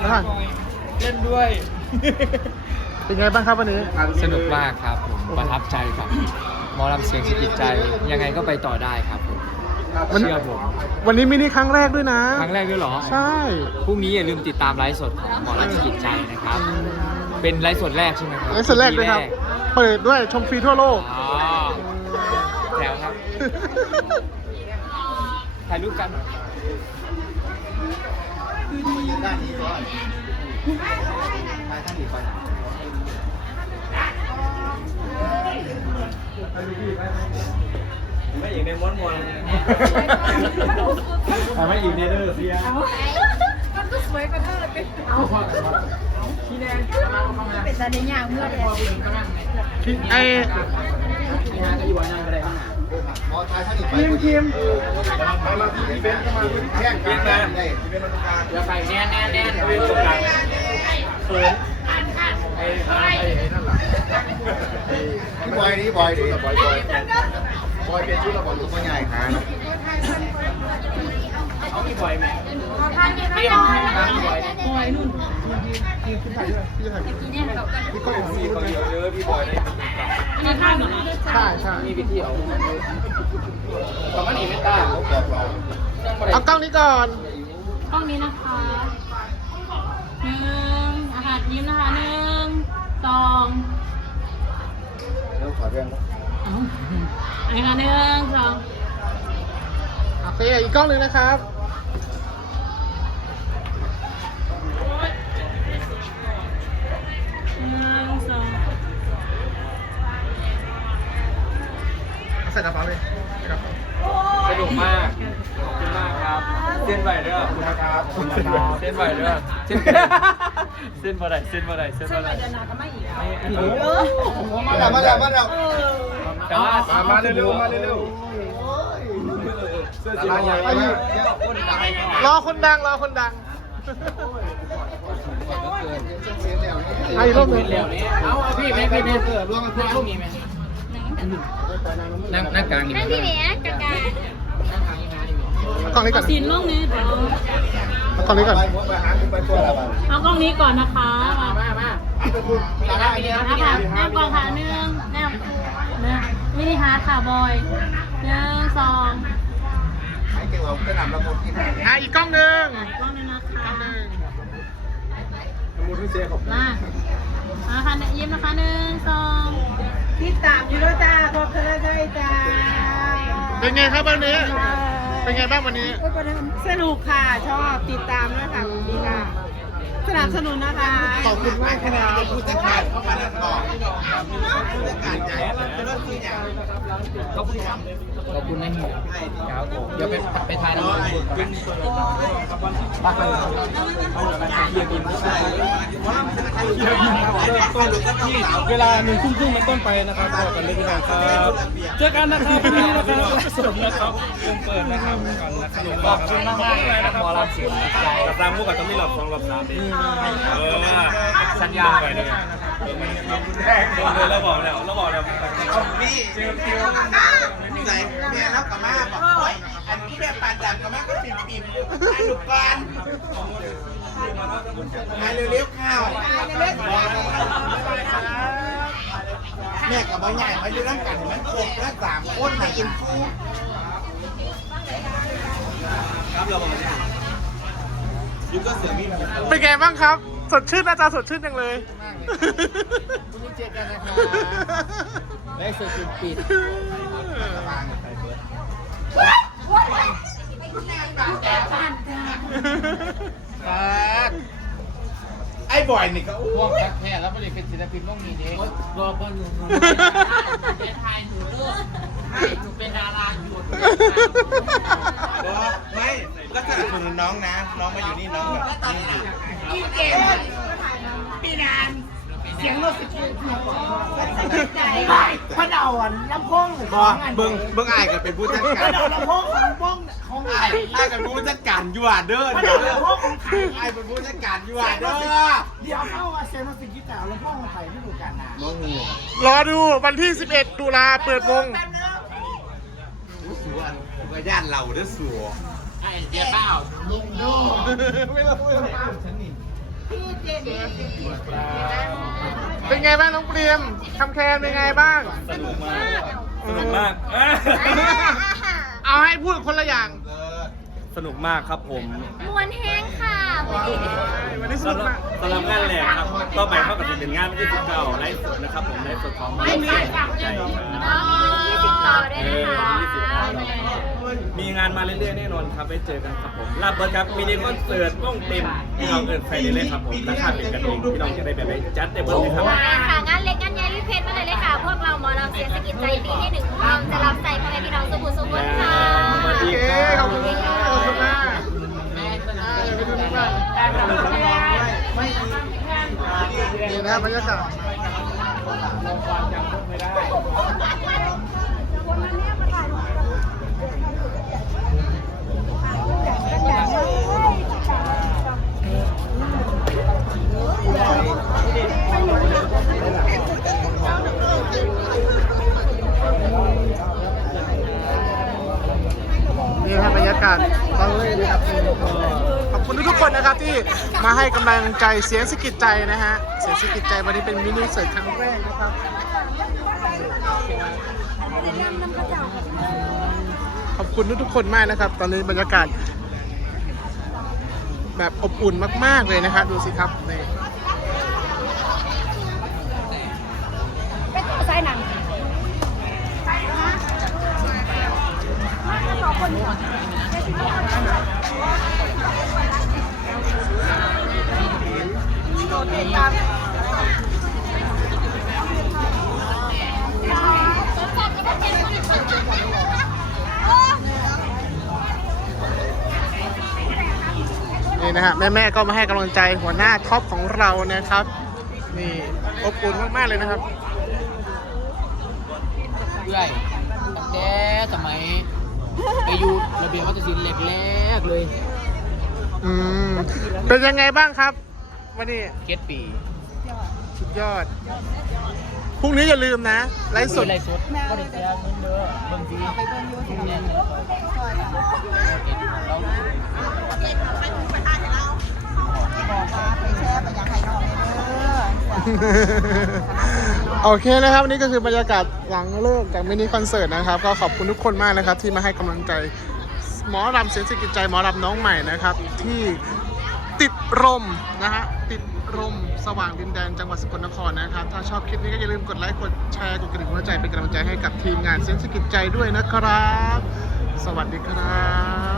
แล้วผ่านเล่นด้วย เป็นไงบ้างครับวันนี้ สนุกมากครับผมประทับใจกับหมอลำเสียงสะกิดใจ ยังไงก็ไปต่อได้ครับผมวันเชื่อผมวันนี้มินิครั้งแรกด้วยนะ ครั้งแรกด้วยเหรอใช่ พรุ่งนี้อย่าลืมติดตามไลฟ์สดของหมอลำสะกิดใจนะครับ เป็นไลฟ์สดแรกใช่ไหมครับไลฟ์สดแรกด้วยครับ เปิดด้วยชมฟรีทั่วโลกอ๋อแถวครับถ่ายรูปกัน ไม่อีกในม้วนมวนไม่อีกในเด้อเสียมันก็สวยกว่าเธอเลยเป็นเอาเป็นตาเดียงเมื่อเดือนที่ไอทีมทีมแข่งกันได้อย่าใส่แน่นแน่นแน่นเป็นตรงกลางเขินพี่บอยนี่บอยดิบอยบอยบอยเป็นชุดระบอลูกพ่อใหญ่ครับเขามีบ่อยไหม ทานยังไม่ได้พี่ก็มีเขาเยอะเยอะพี่บอยได้มีข้าวเหรอใช่ใช่มีไปเที่ยวสองอันนี้ไม่ตาเขาบอกเราเอากล้องนี้ก่อน กล้องนี้นะคะหนึ่งอาหารยิ้มนะคะหนึ่งสองเรื่องขอเรื่องอันนี้ค่ะหนึ่งสองโอเคอีกกล้องหนึ่งนะครับ ส้นนะครับเส้นไหวเด้อเส้นเส้นบ่ได้เส้นบ่ได้เส้นบ่ได้มาแล้วมาแล้วมาแล้วแต่ว่ามามาเร็วๆมาเร็วเสื้อสีเหลืองมามาคนตายรอคนดังรอคนดังไอ้รูปหนึ่งเหลวนี้เอาเอาพี่แม่พี่แม่เสื้อร่วมกันพี่รูปนี้ไหมนั่งนั่งกลางนี่นั่นพี่เมียจัดการเอากล้องนี้ก่อนสินลูกนี้ เดี๋ยวเอากล้องนี้ก่อนไปหัวไปหาคุณไปตัวละบาทเอากล้องนี้ก่อนนะคะมามามาตาได้เนี่ยนะคะแนบก่อนค่ะหนึ่งแนบหนึ่งมินิฮาร์ดค่ะบอยหนึ่งสองให้เกี่ยวกับกระหน่ำระบบกินอะอีกกล้องหนึ่งอีกกล้องหนึงนะคะหนึ่งมูทุเซ่ขอบคุณมามาค่ะยิ้มนะคะหนึ่งสองติดตามอยู่แล้วจ้าขอบคุณใจจ้าเป็นไงครับวันนี้ เป็นไงบ้างวันนี้โอ้ยประเดิมสนุกค่ะ ชอบติดตามด้วยค่ะคุณดีค่ะสนับสนุนนะคะ ขอบคุณมากครับผู้จัดการเข้ามาแล้วต่อผู้จัดการใหญ่เป็นรถที่ใหญ่ขอบคุณครับ ขอบคุณนะเฮียครับผมเดี๋ยวไปไปทานอาหารขึ้นบ้านเฮียกินเวลาหนึ่งทุ่มครึ่งเป็นต้นไปนะครับต่อกันเลยพี่น้องครับเจอกันนะครับพรุ่งนี้นะครับสดนะครับเริ่มเปิดนะครับก่อนนะครับขอบคุณมากเลยนะครับหมอลำเสียงใจกับรางมุกกับต้องมีหลอกสองหลอกสามดิเออสัญญาไปเลย เราบอกแล้วเราบอกแล้วนี่เจอเจอใส่เมียแล้วกับมาบอกโอ้ยอันนี้แบบปานดังกับมาก็ปิ่มปิ่มไอ้ลูกบอลไอ้เร็วๆข้าวแม่กับบ่ใหญ่มาอยู่ร่างกันมันครบแล้วสามคนในอินฟูครับเราบอกยุก็เสือมีเป็นไงบ้างครับ สดชื่นอาจารย์สดชื่นจังเลยพรุ่งนี้เจอกันนะครับได้สุดปิดไอ้บอยนี่ก็พวกแท้แล้วไม่ได้เป็นศิลปินต้องมีเด็กรอบนหนูเป็นไทยหนูเลิกให้หนูเป็นดาราอยู่ไม่ ก็สนับสนุนน้องนะ น้องมาอยู่นี่น้องแบบนี่อยู่อีเกมปีนานเสียงรถสิบใจพระเดาอะลำโพงบอกเบิ้งเบิ้งอายก็เป็นผู้จัดพการระเดาลำโพงของบ้องของอายอายกับผู้จัดการอยู่อะเด้อพระเดี๋ยเดาวลำโพงของใครอายเป็นผู้จัดการอยู่อะเด้อเดี๋ยวเข้าว่าเซนมาสิกิแต่ลำโพงของใครไม่รู้กันนะน้องงูรอดูวันที่ 11 ตุลาเปิดวงรู้สึกว่าว่าญาติเราเด้อสัว ไอ้เจ๊เป้าไม่รู้ไม่รู้ฉันนี่เป็นไงบ้างน้องเปรียมคำแคนเป็นไงบ้าง สนุกมากสนุกมาก เอาให้พูดคนละอย่าง สนุกมากครับผม มวนแห้งค่ะวันนี้วันนี้สนุสำกหรับมากสำหรับงานแหลกครับต่อไปเข้ากับเป็นงานที่สิบเก้าไลฟ์สดนะครับผมไลฟ์สดของไม่มีใจน้องมียี่สิบต่อด้วยนะคะ มีงานมาเรื่อยๆแน่นอนครับไว้เจอกันครับผมรับเบอร์ครับมินิคอนเสิร์ตต้องเต็มพี่น้องเอินใครได้เลยครับผมราคาเป็นกันเองพี่น้องจะได้แบบไหนจัดเต็มเบอร์เลยครับงานค่ะงานเล็กงานใหญ่รีบเพจมาเลยเลยค่ะ พวกเราหมอลำเสียงสกิจใจปีที่หนึ่งเราจะรับใจพ่อแม่พี่น้องสุขุมสุขนค่ะสวัสดีโอเคขอบคุณมากขอบคุณมากอ่าเดี๋ยวไปดูดีกว่านี่นะครับบรรยากาศ นี่ครับบรรยากาศตอนเลยนะครับขอบคุณทุกๆคนนะครับที่มาให้กำลังใจเสียงสกิดใจนะฮะ เสียงสกิดใจวันนี้เป็นมินิเสิร์ตครั้งแรกนะครับ ขอบคุณทุกๆคนมากนะครับ ตอนนี้บรรยากาศ แบบอบอุ่นมาก ๆเลยนะครับ ดูสิครับนี่เป็นตัวไส้หนัง นี่นะฮะแม่ๆก็มาให้กำลังใจหัวหน้าท็อปของเรานะครับ นี่อบอุ่นมากๆเลยนะครับเรื่อยตั้งแต่สมัยไปอยู่ระเบียบวัฒนศิลป์แรกๆเลย อืม เป็นยังไงบ้างครับ วันนี้ เก็ตปีสุด ยอด พรุ่งนี้อย่าลืมนะ ไลฟ์สดไลฟ์สดก็ได้เสียเงินเด้อเบิ่งฟรีไปเบิ่งยูทูบเนี่ยบอกว่าไปแชร์ไปอยากให้น้องเด้อโอเคนะครับนี่ก็คือบรรยากาศหลังเลิกจากมินิคอนเสิร์ตนะครับ ก็ขอบคุณทุกคนมากนะครับ ที่มาให้กำลังใจหมอรำเสียงสกิจใจหมอรำน้องใหม่นะครับ ที่ติดรมนะฮะติด ร่มสว่างดินแดนจังหวัดสกลนครนะครับ ถ้าชอบคลิปนี้ก็อย่าลืมกดไลค์ กดแชร์ กดกระดิ่งหัวใจเป็นกำลังใจให้กับทีมงานเซนสกิจใจด้วยนะครับ สวัสดีครับ